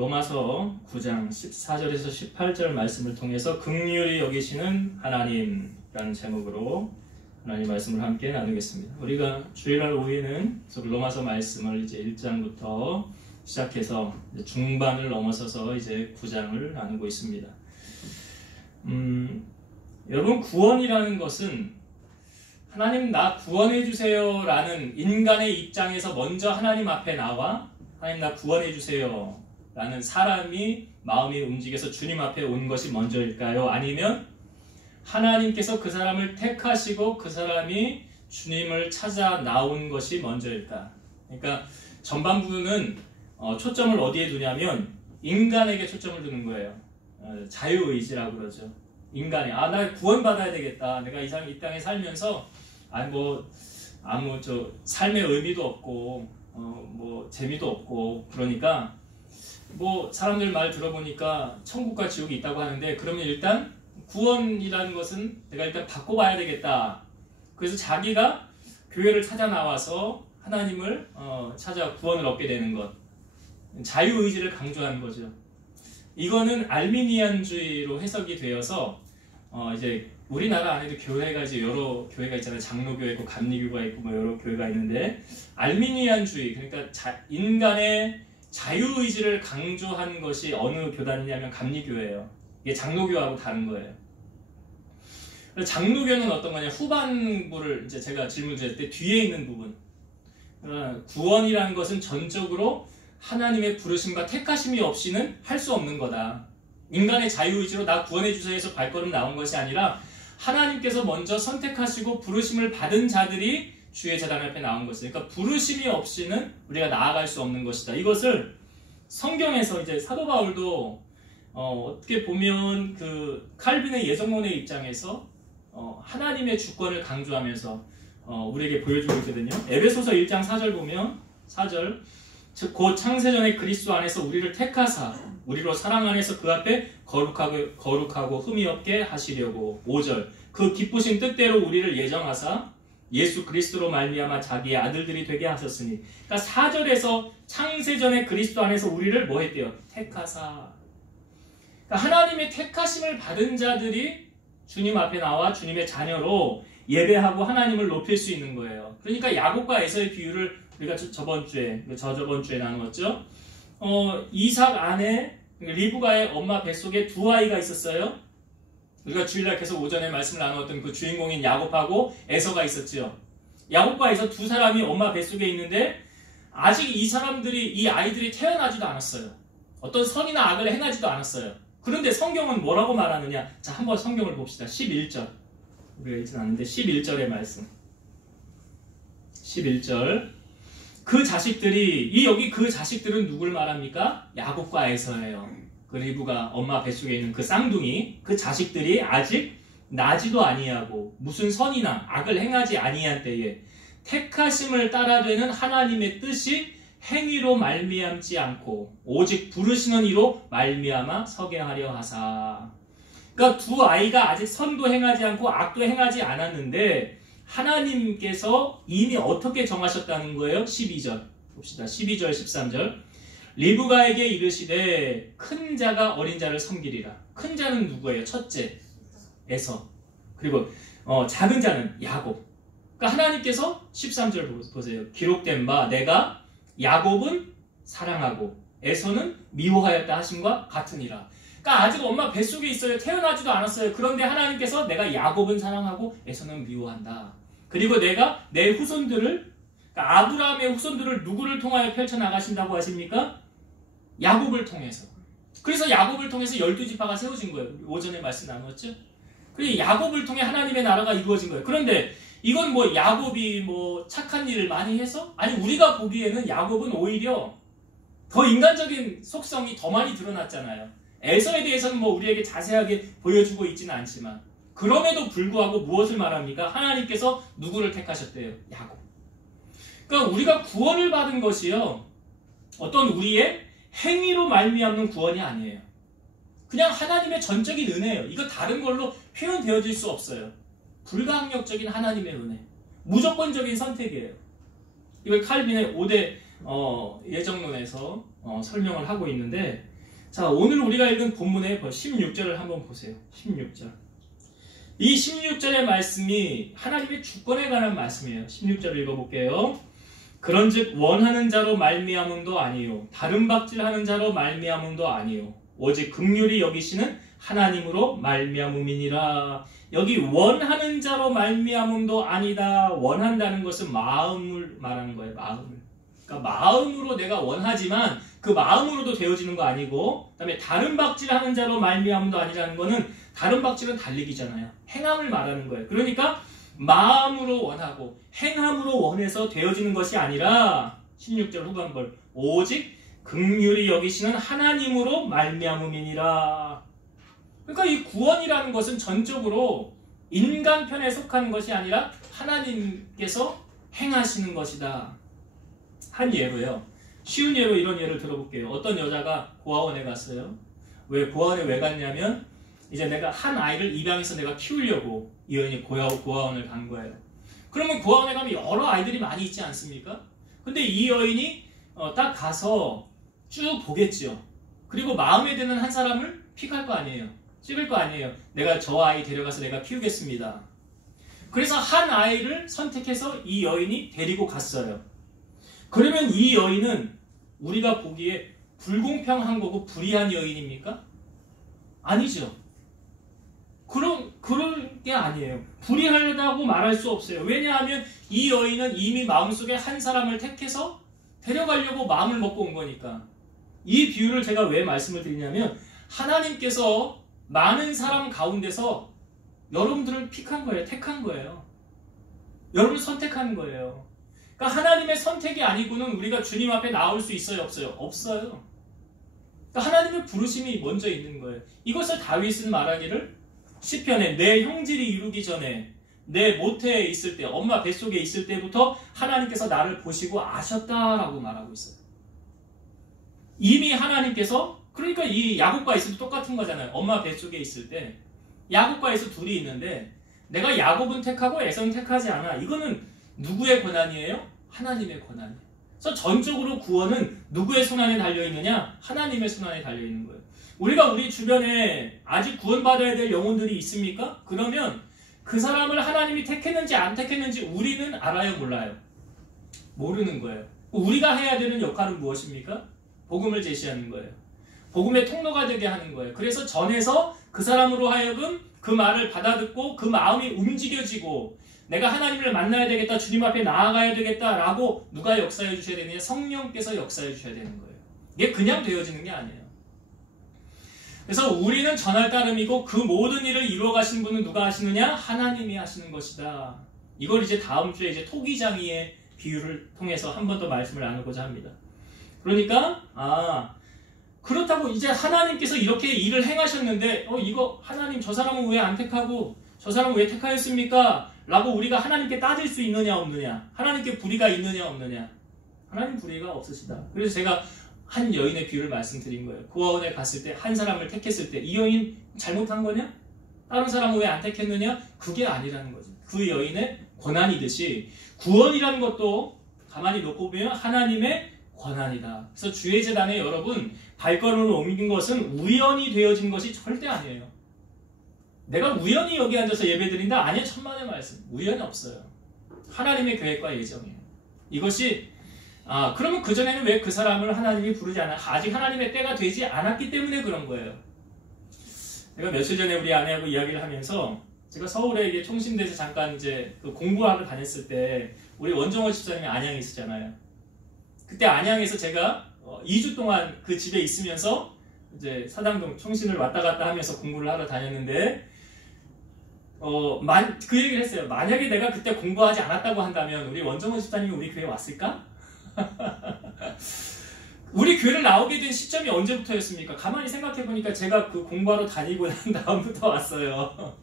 로마서 9장 14절에서 18절 말씀을 통해서 긍휼히 여기시는 하나님이라는 제목으로 하나님 말씀을 함께 나누겠습니다. 우리가 주일날 오후에는 로마서 말씀을 이제 1장부터 시작해서 중반을 넘어서서 이제 9장을 나누고 있습니다. 여러분, 구원이라는 것은 하나님 나 구원해 주세요 라는 인간의 입장에서 먼저 하나님 앞에 나와 하나님 나 구원해 주세요 라는 사람이 마음이 움직여서 주님 앞에 온 것이 먼저일까요? 아니면 하나님께서 그 사람을 택하시고 그 사람이 주님을 찾아 나온 것이 먼저일까? 그러니까 전반부는 초점을 어디에 두냐면 인간에게 초점을 두는 거예요. 자유의지라고 그러죠. 인간이 나 구원받아야 되겠다. 내가 이 땅에 살면서 아무 삶의 의미도 없고 재미도 없고 그러니까 사람들 말 들어보니까 천국과 지옥이 있다고 하는데 그러면 일단 구원이라는 것은 내가 일단 받고 봐야 되겠다. 그래서 자기가 교회를 찾아 나와서 하나님을 찾아 구원을 얻게 되는 것. 자유의지를 강조하는 거죠. 이거는 알미니안주의로 해석이 되어서 이제 우리나라 안에도 교회가 이제 여러 교회가 있잖아요. 장로교회 있고 감리교가 있고 여러 교회가 있는데 알미니안주의, 그러니까 인간의 자유의지를 강조한 것이 어느 교단이냐면 감리교회예요. 이게 장로교하고 다른 거예요. 장로교는 어떤 거냐, 후반부를 이제 제가 질문 드렸을 때 뒤에 있는 부분, 구원이라는 것은 전적으로 하나님의 부르심과 택하심이 없이는 할 수 없는 거다. 인간의 자유의지로 나 구원해 주세요 해서 발걸음 나온 것이 아니라 하나님께서 먼저 선택하시고 부르심을 받은 자들이 주의 제단 앞에 나온 것이다. 그러니까 부르심이 없이는 우리가 나아갈 수 없는 것이다. 이것을 성경에서 이제 사도 바울도 어떻게 보면 그 칼빈의 예정론의 입장에서 하나님의 주권을 강조하면서 우리에게 보여주고 있거든요. 에베소서 1장 4절 보면 4절 즉 곧 창세전에 그리스도 안에서 우리를 택하사 우리로 사랑 안에서 그 앞에 거룩하고 흠이 없게 하시려고 5절 그 기쁘신 뜻대로 우리를 예정하사 예수 그리스도로 말미암아 자기의 아들들이 되게 하셨으니, 그러니까 4절에서 창세전에 그리스도 안에서 우리를 뭐 했대요? 택하사. 그러니까 하나님의 택하심을 받은 자들이 주님 앞에 나와 주님의 자녀로 예배하고 하나님을 높일 수 있는 거예요. 그러니까 야곱과 에서의 비유를 우리가 저번 주에 나누었죠. 이삭 아내 리브가의 엄마 뱃속에 두 아이가 있었어요. 우리가 주일날 계속 오전에 말씀을 나누었던 그 주인공인 야곱하고 에서가 있었죠. 야곱과 에서 두 사람이 엄마 뱃속에 있는데 아직 이 아이들이 태어나지도 않았어요. 어떤 선이나 악을 행하지도 않았어요. 그런데 성경은 뭐라고 말하느냐? 자, 한번 성경을 봅시다. 11절. 우리가 읽지는 않는데 11절의 말씀. 11절. 여기 그 자식들은 누굴 말합니까? 야곱과 에서예요. 그 리브가 엄마 뱃속에 있는 그 쌍둥이, 그 자식들이 아직 나지도 아니하고 무슨 선이나 악을 행하지 아니한 때에 택하심을 따라되는 하나님의 뜻이 행위로 말미암지 않고 오직 부르시는 이로 말미암아 서게 하려 하사. 그러니까 두 아이가 아직 선도 행하지 않고 악도 행하지 않았는데 하나님께서 이미 어떻게 정하셨다는 거예요? 12절 봅시다. 12절 13절 리브가에게 이르시되 큰 자가 어린 자를 섬기리라. 큰 자는 누구예요? 첫째 에서. 그리고 작은 자는 야곱. 그러니까 하나님께서 13절 보세요. 기록된 바 내가 야곱은 사랑하고 에서는 미워하였다 하심과 같으니라. 그러니까 아직 엄마 뱃속에 있어요. 태어나지도 않았어요. 그런데 하나님께서 내가 야곱은 사랑하고 에서는 미워한다. 그리고 내가 내 후손들을, 그러니까 아브라함의 후손들을 누구를 통하여 펼쳐나가신다고 하십니까? 야곱을 통해서. 그래서 야곱을 통해서 12지파가 세워진 거예요. 오전에 말씀 나눴죠? 그리고 야곱을 통해 하나님의 나라가 이루어진 거예요. 그런데 이건 야곱이 착한 일을 많이 해서? 아니, 우리가 보기에는 야곱은 오히려 더 인간적인 속성이 더 많이 드러났잖아요. 에서에 대해서는 우리에게 자세하게 보여주고 있지는 않지만 그럼에도 불구하고 무엇을 말합니까? 하나님께서 누구를 택하셨대요? 야곱. 그러니까 우리가 구원을 받은 것이요, 어떤 우리의 행위로 말미암는 구원이 아니에요. 그냥 하나님의 전적인 은혜예요. 이거 다른 걸로 표현되어질 수 없어요. 불가항력적인 하나님의 은혜, 무조건적인 선택이에요. 이걸 칼빈의 5대 예정론에서 설명을 하고 있는데, 자, 오늘 우리가 읽은 본문의 16절을 한번 보세요. 16절. 이 16절의 말씀이 하나님의 주권에 관한 말씀이에요. 16절을 읽어볼게요. 그런즉 원하는 자로 말미암음도 아니요 다른 박질하는 자로 말미암음도 아니요 오직 긍휼히 여기시는 하나님으로 말미암음이니라. 여기 원하는 자로 말미암음도 아니다. 원한다는 것은 마음을 말하는 거예요. 마음을. 그러니까 마음으로 내가 원하지만 그 마음으로도 되어지는 거 아니고, 그 다음에 다른 박질하는 자로 말미암음도 아니라는 거는 다른 박질은 달리기잖아요. 행함을 말하는 거예요. 그러니까 마음으로 원하고 행함으로 원해서 되어지는 것이 아니라 16절 후반절 오직 긍휼히 여기시는 하나님으로 말미암음이니라. 그러니까 이 구원이라는 것은 전적으로 인간 편에 속하는 것이 아니라 하나님께서 행하시는 것이다. 한 예로요. 쉬운 예로 이런 예를 들어볼게요. 어떤 여자가 고아원에 갔어요. 왜 고아원에 왜 갔냐면 이제 내가 한 아이를 입양해서 내가 키우려고 이 여인이 고아원을 간 거예요. 그러면 고아원에 가면 여러 아이들이 많이 있지 않습니까? 근데 이 여인이 딱 가서 쭉 보겠죠. 그리고 마음에 드는 한 사람을 픽할 거 아니에요. 찍을 거 아니에요. 내가 저 아이 데려가서 내가 키우겠습니다. 그래서 한 아이를 선택해서 이 여인이 데리고 갔어요. 그러면 이 여인은 우리가 보기에 불공평한 거고 불의한 여인입니까? 아니죠. 그런 게 아니에요. 불의하다고 말할 수 없어요. 왜냐하면 이 여인은 이미 마음속에 한 사람을 택해서 데려가려고 마음을 먹고 온 거니까. 이 비유를 제가 왜 말씀을 드리냐면 하나님께서 많은 사람 가운데서 여러분들을 픽한 거예요. 택한 거예요. 여러분을 선택한 거예요. 그러니까 하나님의 선택이 아니고는 우리가 주님 앞에 나올 수 있어요? 없어요? 없어요. 그러니까 하나님의 부르심이 먼저 있는 거예요. 이것을 다윗은 말하기를 시편에 내 형질이 이루기 전에 내 모태에 있을 때, 엄마 뱃속에 있을 때부터 하나님께서 나를 보시고 아셨다라고 말하고 있어요. 이미 하나님께서, 그러니까 이 야곱과 에서도 똑같은 거잖아요. 엄마 뱃속에 있을 때 야곱과 에서 둘이 있는데 내가 야곱은 택하고 에서는 택하지 않아. 이거는 누구의 권한이에요? 하나님의 권한이에요. 그래서 전적으로 구원은 누구의 손안에 달려있느냐? 하나님의 손안에 달려있는 거예요. 우리가 우리 주변에 아직 구원받아야 될 영혼들이 있습니까? 그러면 그 사람을 하나님이 택했는지 안 택했는지 우리는 알아요? 몰라요? 모르는 거예요. 우리가 해야 되는 역할은 무엇입니까? 복음을 제시하는 거예요. 복음의 통로가 되게 하는 거예요. 그래서 전해서 그 사람으로 하여금 그 말을 받아듣고 그 마음이 움직여지고 내가 하나님을 만나야 되겠다, 주님 앞에 나아가야 되겠다라고 누가 역사해 주셔야 되느냐? 성령께서 역사해 주셔야 되는 거예요. 이게 그냥 되어지는 게 아니에요. 그래서 우리는 전할 따름이고 그 모든 일을 이루어 가신 분은 누가 하시느냐? 하나님이 하시는 것이다. 이걸 이제 다음 주에 이제 토기장이의 비유를 통해서 한 번 더 말씀을 나누고자 합니다. 그러니까 그렇다고 이제 하나님께서 이렇게 일을 행하셨는데 이거 하나님 저 사람은 왜 안 택하고 저 사람은 왜 택하였습니까? 라고 우리가 하나님께 따질 수 있느냐 없느냐? 하나님께 불의가 있느냐 없느냐? 하나님 불의가 없으시다. 그래서 제가 한 여인의 비유를 말씀드린 거예요. 고아원에 갔을 때 한 사람을 택했을 때 이 여인 잘못한 거냐? 다른 사람은 왜 안 택했느냐? 그게 아니라는 거죠. 그 여인의 권한이듯이 구원이라는 것도 가만히 놓고 보면 하나님의 권한이다. 그래서 주의 재단에 여러분 발걸음을 옮긴 것은 우연히 되어진 것이 절대 아니에요. 내가 우연히 여기 앉아서 예배드린다? 아니요. 천만의 말씀. 우연이 없어요. 하나님의 계획과 예정이에요. 이것이 그러면 그전에는 왜 그 사람을 하나님이 부르지 않아? 아직 하나님의 때가 되지 않았기 때문에 그런 거예요. 제가 며칠 전에 우리 아내하고 이야기를 하면서 제가 서울에 이제 총신대에서 잠깐 이제 그 공부하러 다녔을 때 우리 원정호 집사님이 안양에 있었잖아요. 그때 안양에서 제가 2주 동안 그 집에 있으면서 이제 사당동 총신을 왔다 갔다 하면서 공부를 하러 다녔는데 그 얘기를 했어요. 만약에 내가 그때 공부하지 않았다고 한다면 우리 원정호 집사님이 우리 교회에 왔을까? 우리 교회를 나오게 된 시점이 언제부터였습니까? 가만히 생각해보니까 제가 그 공부하러 다니고 난 다음부터 왔어요.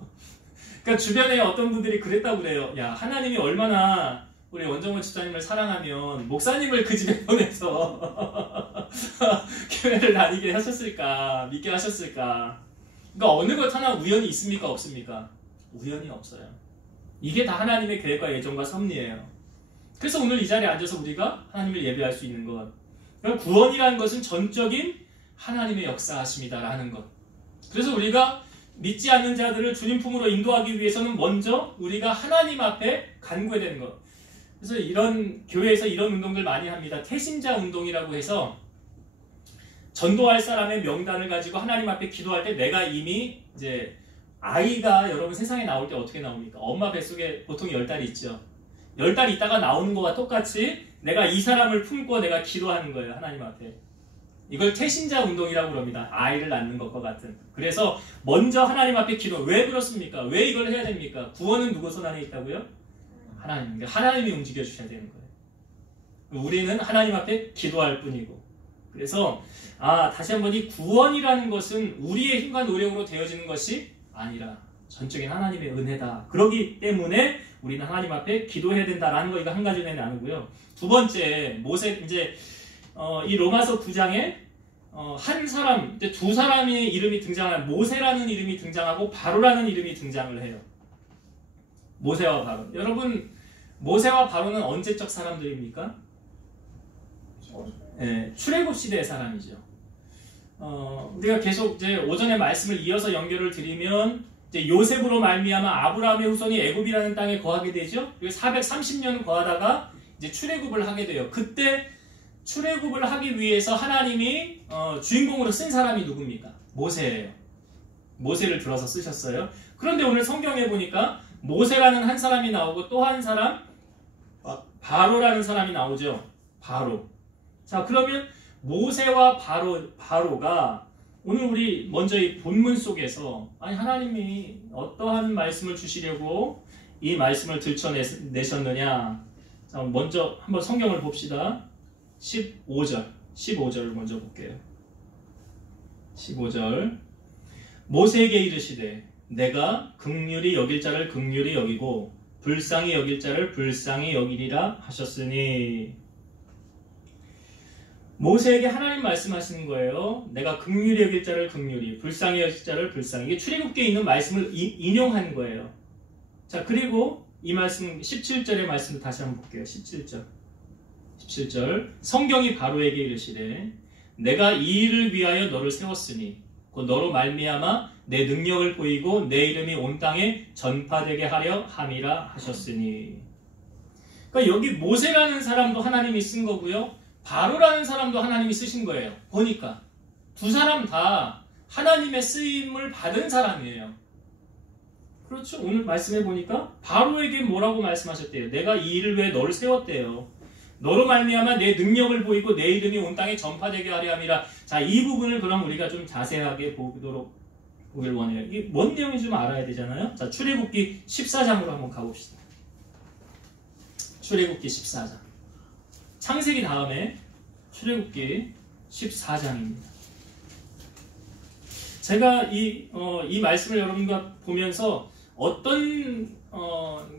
그러니까 주변에 어떤 분들이 그랬다고 그래요. 야, 하나님이 얼마나 우리 원정호 집사님을 사랑하면 목사님을 그 집에 보내서 교회를 다니게 하셨을까? 믿게 하셨을까? 그러니까 어느 것 하나 우연이 있습니까? 없습니까? 우연이 없어요. 이게 다 하나님의 계획과 예정과 섭리예요. 그래서 오늘 이 자리에 앉아서 우리가 하나님을 예배할 수 있는 것, 그러니까 구원이라는 것은 전적인 하나님의 역사하심이다라는 것. 그래서 우리가 믿지 않는 자들을 주님 품으로 인도하기 위해서는 먼저 우리가 하나님 앞에 간구해야 되는 것. 그래서 이런 교회에서 이런 운동들 많이 합니다. 태신자 운동이라고 해서 전도할 사람의 명단을 가지고 하나님 앞에 기도할 때 내가 이미 이제 아이가 여러분 세상에 나올 때 어떻게 나옵니까? 엄마 뱃속에 보통 10달이 있죠. 10달 있다가 나오는 거와 똑같이 내가 이 사람을 품고 내가 기도하는 거예요. 하나님 앞에. 이걸 태신자 운동이라고 그럽니다. 아이를 낳는 것과 같은. 그래서 먼저 하나님 앞에 기도. 왜 그렇습니까? 왜 이걸 해야 됩니까? 구원은 누구 손 안에 있다고요? 하나님. 하나님이 움직여 주셔야 되는 거예요. 우리는 하나님 앞에 기도할 뿐이고. 그래서 다시 한번 이 구원이라는 것은 우리의 힘과 노력으로 되어지는 것이 아니라 전적인 하나님의 은혜다. 그렇기 때문에 우리는 하나님 앞에 기도해야 된다라는 거 이거 한 가지 나누고요. 두 번째 모세 이제 이 로마서 9장에 한 사람, 이제 두 사람의 이름이 등장하는 모세라는 이름이 등장하고 바로라는 이름이 등장을 해요. 모세와 바로. 여러분 모세와 바로는 언제적 사람들입니까? 네, 출애굽 시대의 사람이죠. 우리가 계속 이제 오전에 말씀을 이어서 연결을 드리면 이제 요셉으로 말미암아 아브라함의 후손이 애굽이라는 땅에 거하게 되죠. 그리고 430년 거하다가 이제 출애굽을 하게 돼요. 그때 출애굽을 하기 위해서 하나님이 주인공으로 쓴 사람이 누굽니까? 모세예요. 모세를 들어서 쓰셨어요. 그런데 오늘 성경에 보니까 모세라는 한 사람이 나오고 또 한 사람 바로라는 사람이 나오죠. 바로. 자, 그러면 모세와 바로가 오늘 우리 먼저 이 본문 속에서 하나님이 어떠한 말씀을 주시려고 이 말씀을 들춰내셨느냐. 자, 먼저 한번 성경을 봅시다. 15절을 먼저 볼게요. 15절. 모세에게 이르시되 내가 긍휼히 여길 자를 긍휼히 여기고 불쌍히 여길 자를 불쌍히 여기리라 하셨으니. 모세에게 하나님 말씀하시는 거예요. 내가 긍휼히 여길 자를 긍휼히, 불쌍히 여길 자를 불쌍히. 이게 출애굽기에 있는 말씀을 인용한 거예요. 자, 그리고 이 말씀 17절의 말씀도 다시 한번 볼게요. 17절. 성경이 바로에게 이르시되 내가 이 일을 위하여 너를 세웠으니 곧 너로 말미암아 내 능력을 보이고 내 이름이 온 땅에 전파되게 하려 함이라 하셨으니. 그러니까 여기 모세라는 사람도 하나님이 쓴 거고요. 바로라는 사람도 하나님이 쓰신 거예요. 보니까 두 사람 다 하나님의 쓰임을 받은 사람이에요. 그렇죠? 오늘 말씀해 보니까 바로에게 뭐라고 말씀하셨대요? 내가 이 일을 위해 너를 세웠대요. 너로 말미암아 내 능력을 보이고 내 이름이 온 땅에 전파되게 하려 함이라. 자, 이 부분을 그럼 우리가 좀 자세하게 보길 원해요. 이게 뭔 내용인지 좀 알아야 되잖아요. 자, 출애굽기 14장으로 한번 가봅시다. 출애굽기 14장. 창세기 다음에 출애굽기 14장입니다. 제가 이 말씀을 여러분과 보면서 어떤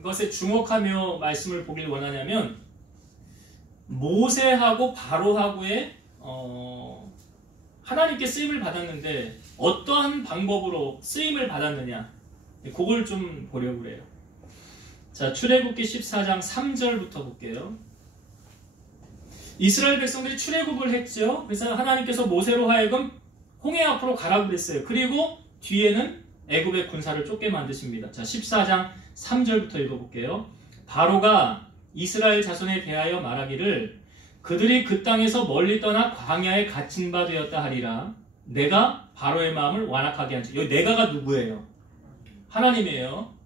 것에 주목하며 말씀을 보길 원하냐면 모세하고 바로하고의 하나님께 쓰임을 받았는데 어떠한 방법으로 쓰임을 받았느냐, 그걸 좀 보려고 그래요. 자, 출애굽기 14장 3절부터 볼게요. 이스라엘 백성들이 출애굽을 했죠. 그래서 하나님께서 모세로 하여금 홍해 앞으로 가라고 그랬어요. 그리고 뒤에는 애굽의 군사를 쫓게 만드십니다. 자, 14장 3절부터 읽어볼게요. 바로가 이스라엘 자손에 대하여 말하기를 그들이 그 땅에서 멀리 떠나 광야에 갇힌 바 되었다 하리라. 내가 바로의 마음을 완악하게 한즉. 여기 내가가 누구예요? 하나님이에요.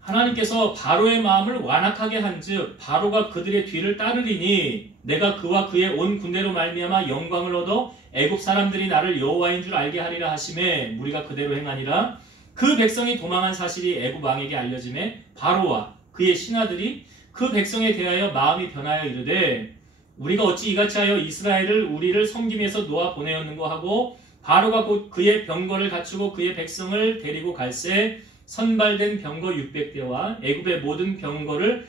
하나님께서 바로의 마음을 완악하게 한즉 바로가 그들의 뒤를 따르리니 내가 그와 그의 온 군대로 말미암아 영광을 얻어 애굽 사람들이 나를 여호와인 줄 알게 하리라 하심에 무리가 그대로 행하니라. 그 백성이 도망한 사실이 애굽 왕에게 알려지매 바로와 그의 신하들이 그 백성에 대하여 마음이 변하여 이르되 우리가 어찌 이같이 하여 이스라엘을 우리를 섬김에서 놓아 보내었는고 하고 바로가 곧 그의 병거를 갖추고 그의 백성을 데리고 갈새 선발된 병거 600대와 애굽의 모든 병거를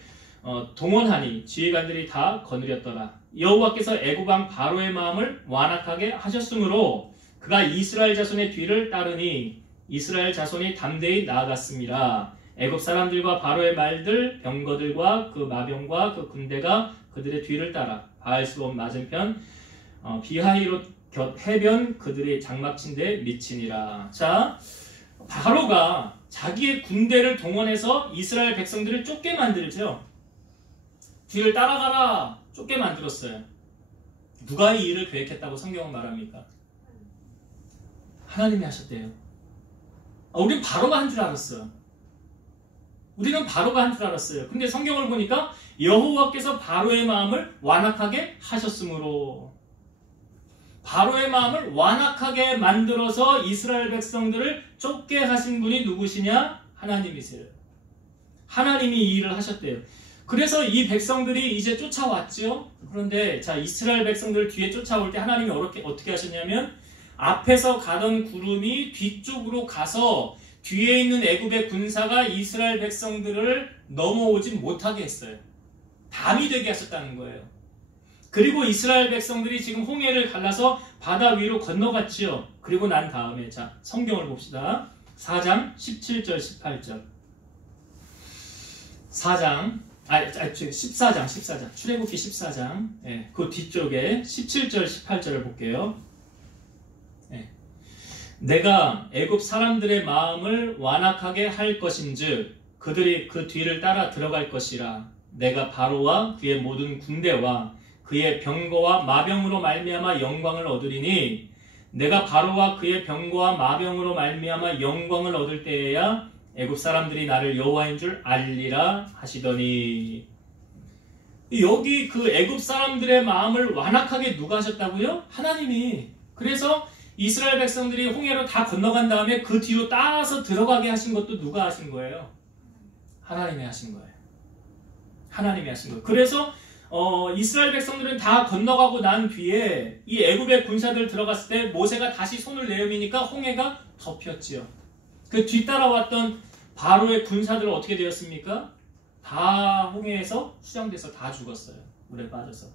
동원하니 지휘관들이 다 거느렸더라. 여호와께서 애굽 왕 바로의 마음을 완악하게 하셨으므로 그가 이스라엘 자손의 뒤를 따르니 이스라엘 자손이 담대히 나아갔습니다. 애굽 사람들과 바로의 말들, 병거들과 그 마병과 그 군대가 그들의 뒤를 따라 바알스본 맞은편 비하이롯 곁 해변 그들의 장막친데 미치니라. 자, 바로가 자기의 군대를 동원해서 이스라엘 백성들을 쫓게 만들죠. 뒤를 따라가라 쫓게 만들었어요. 누가 이 일을 계획했다고 성경은 말합니까? 하나님이 하셨대요. 우린 바로가 한 줄 알았어요. 우리는 바로가 한 줄 알았어요. 근데 성경을 보니까 여호와께서 바로의 마음을 완악하게 하셨으므로, 바로의 마음을 완악하게 만들어서 이스라엘 백성들을 쫓게 하신 분이 누구시냐? 하나님이세요. 하나님이 이 일을 하셨대요. 그래서 이 백성들이 이제 쫓아왔죠. 그런데 자, 이스라엘 백성들 뒤에 쫓아올 때 하나님이 어떻게 하셨냐면, 앞에서 가던 구름이 뒤쪽으로 가서 뒤에 있는 애굽의 군사가 이스라엘 백성들을 넘어오지 못하게 했어요. 담이 되게 하셨다는 거예요. 그리고 이스라엘 백성들이 지금 홍해를 갈라서 바다 위로 건너갔지요. 그리고 난 다음에 자, 성경을 봅시다. 4장 17절 18절. 14장 출애굽기 14장. 예, 그 뒤쪽에 17절 18절을 볼게요. 예. 내가 애굽 사람들의 마음을 완악하게 할 것인즉 그들이 그 뒤를 따라 들어갈 것이라. 내가 바로와 그의 모든 군대와 그의 병거와 마병으로 말미암아 영광을 얻으리니, 내가 바로와 그의 병거와 마병으로 말미암아 영광을 얻을 때에야 애굽 사람들이 나를 여호와인 줄 알리라 하시더니. 여기 그 애굽 사람들의 마음을 완악하게 누가 하셨다고요? 하나님이. 그래서 이스라엘 백성들이 홍해로 다 건너간 다음에 그 뒤로 따라서 들어가게 하신 것도 누가 하신 거예요? 하나님이 하신 거예요. 하나님이 하신 거예요. 그래서 이스라엘 백성들은 다 건너가고 난 뒤에 이 애굽의 군사들 들어갔을 때 모세가 다시 손을 내밀니까 홍해가 덮였지요. 그 뒤따라왔던 바로의 군사들은 어떻게 되었습니까? 다 홍해에서 수장돼서 다 죽었어요. 물에 빠져서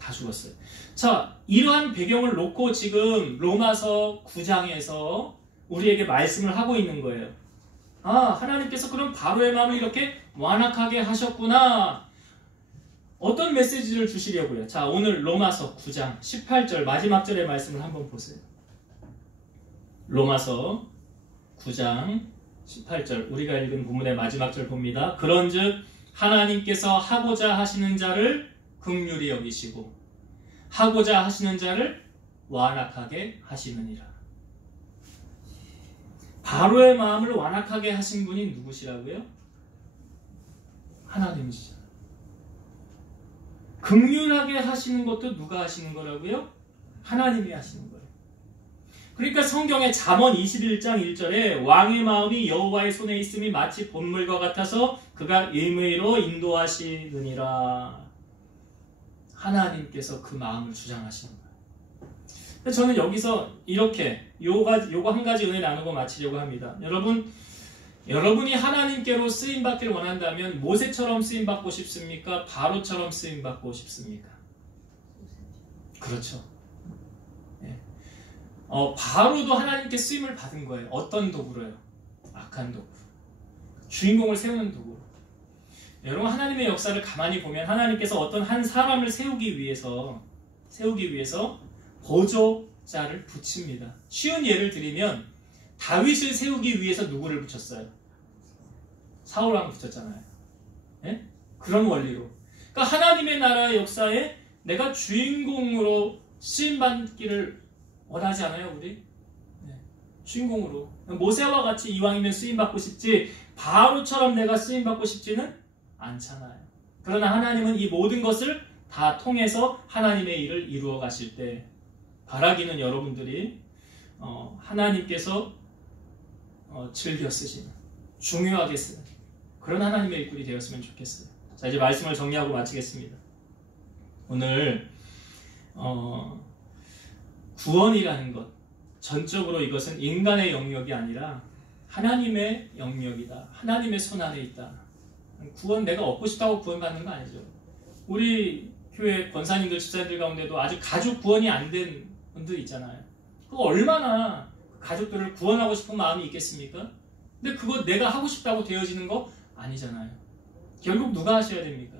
다 죽었어요. 자, 이러한 배경을 놓고 지금 로마서 9장에서 우리에게 말씀을 하고 있는 거예요. 하나님께서 그럼 바로의 마음을 이렇게 완악하게 하셨구나. 어떤 메시지를 주시려고요? 자, 오늘 로마서 9장 18절 마지막 절의 말씀을 한번 보세요. 로마서 9장 18절 우리가 읽은 본문의 마지막 절 봅니다. 그런즉 하나님께서 하고자 하시는 자를 긍휼히 여기시고 하고자 하시는 자를 완악하게 하시느니라. 바로의 마음을 완악하게 하신 분이 누구시라고요? 하나님이시죠. 긍휼하게 하시는 것도 누가 하시는 거라고요? 하나님이 하시는 거예요. 그러니까 성경의 잠언 21장 1절에 왕의 마음이 여호와의 손에 있음이 마치 본물과 같아서 그가 임의로 인도하시느니라. 하나님께서 그 마음을 주장하시는 거예요. 저는 여기서 이렇게 요거 한 가지 은혜 나누고 마치려고 합니다. 여러분이 하나님께로 쓰임받기를 원한다면 모세처럼 쓰임받고 싶습니까? 바로처럼 쓰임받고 싶습니까? 그렇죠. 네. 바로도 하나님께 쓰임을 받은 거예요. 어떤 도구로요? 악한 도구. 주인공을 세우는 도구. 여러분, 하나님의 역사를 가만히 보면 하나님께서 어떤 한 사람을 세우기 위해서 보조자를 붙입니다. 쉬운 예를 드리면 다윗을 세우기 위해서 누구를 붙였어요? 사울왕을 붙였잖아요. 네? 그런 원리로. 그러니까 하나님의 나라의 역사에 내가 주인공으로 쓰임받기를 원하지 않아요, 우리? 네. 주인공으로. 모세와 같이 이왕이면 쓰임받고 싶지 바로처럼 내가 쓰임받고 싶지는 않잖아요. 그러나 하나님은 이 모든 것을 다 통해서 하나님의 일을 이루어 가실 때 바라기는 여러분들이 하나님께서 즐겨 쓰시는, 중요하게 쓰는 그런 하나님의 일꾼이 되었으면 좋겠어요. 자, 이제 말씀을 정리하고 마치겠습니다. 오늘 구원이라는 것, 전적으로 이것은 인간의 영역이 아니라 하나님의 영역이다. 하나님의 손 안에 있다. 구원 내가 얻고 싶다고 구원받는 거 아니죠. 우리 교회 권사님들, 집사님들 가운데도 아직 가족 구원이 안 된 분들 있잖아요. 그거 얼마나 가족들을 구원하고 싶은 마음이 있겠습니까? 근데 그거 내가 하고 싶다고 되어지는 거 아니잖아요. 결국 누가 하셔야 됩니까?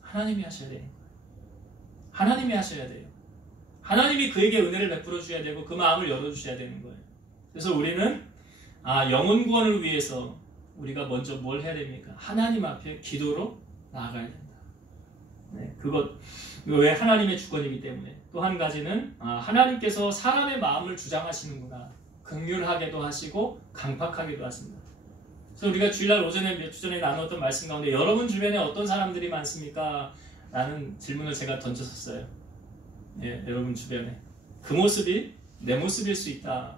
하나님이 하셔야 되는 거예요. 하나님이 하셔야 돼요. 하나님이 그에게 은혜를 베풀어 주셔야 되고 그 마음을 열어주셔야 되는 거예요. 그래서 우리는 영혼 구원을 위해서 우리가 먼저 뭘 해야 됩니까? 하나님 앞에 기도로 나아가야 된다. 네, 그거 왜 하나님의 주권이기 때문에. 또 한 가지는 하나님께서 사람의 마음을 주장하시는구나. 긍휼하게도 하시고 강팍하게도 하십니다. 그래서 우리가 주일날 오전에 몇 주 전에 나눴던 말씀 가운데 여러분 주변에 어떤 사람들이 많습니까? 라는 질문을 제가 던졌었어요. 예, 여러분 주변에 그 모습이 내 모습일 수 있다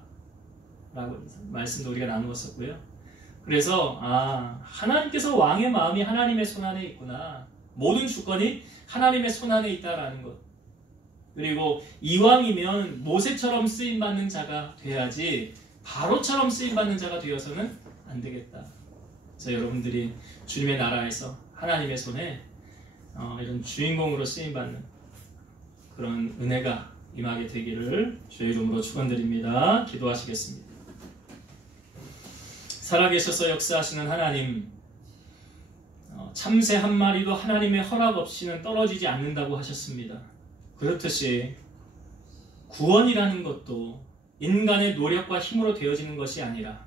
라고 말씀도 우리가 나누었었고요. 그래서 하나님께서 왕의 마음이 하나님의 손안에 있구나. 모든 주권이 하나님의 손안에 있다라는 것. 그리고 이왕이면 모세처럼 쓰임받는 자가 돼야지 바로처럼 쓰임받는 자가 되어서는 안 되겠다. 그래서 여러분들이 주님의 나라에서 하나님의 손에 이런 주인공으로 쓰임받는 그런 은혜가 임하게 되기를 주의 이름으로 축원드립니다. 기도하시겠습니다. 살아계셔서 역사하시는 하나님, 참새 한 마리도 하나님의 허락 없이는 떨어지지 않는다고 하셨습니다. 그렇듯이 구원이라는 것도 인간의 노력과 힘으로 되어지는 것이 아니라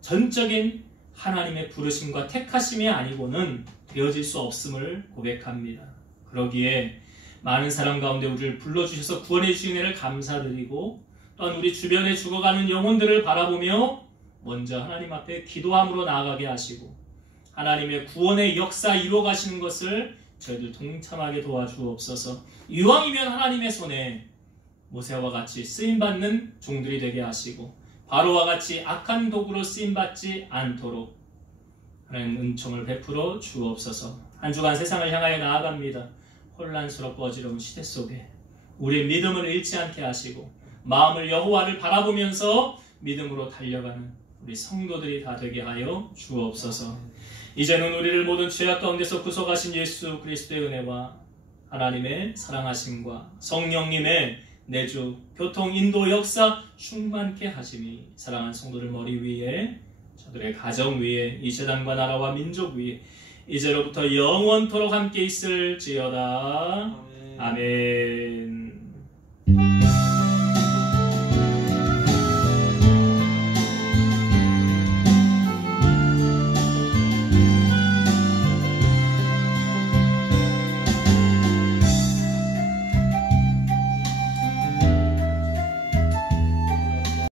전적인 하나님의 부르심과 택하심이 아니고는 되어질 수 없음을 고백합니다. 그러기에 많은 사람 가운데 우리를 불러주셔서 구원해 주신 은혜를 감사드리고 또한 우리 주변에 죽어가는 영혼들을 바라보며 먼저 하나님 앞에 기도함으로 나아가게 하시고 하나님의 구원의 역사 이루어 가시는 것을 저희들 동참하게 도와주옵소서. 이왕이면 하나님의 손에 모세와 같이 쓰임받는 종들이 되게 하시고 바로와 같이 악한 도구로 쓰임받지 않도록 하나님 은총을 베풀어 주옵소서. 한 주간 세상을 향하여 나아갑니다. 혼란스럽고 어지러운 시대 속에 우리의 믿음을 잃지 않게 하시고 마음을 여호와를 바라보면서 믿음으로 달려가는 우리 성도들이 다 되게 하여 주옵소서. 이제는 우리를 모든 죄악 가운데서 구속하신 예수 그리스도의 은혜와 하나님의 사랑하심과 성령님의 내주, 교통, 인도, 역사 충만케 하심이 사랑하는 성도들 머리 위에 저들의 가정 위에 이 재단과 나라와 민족 위에 이제로부터 영원토록 함께 있을지어다. 아멘.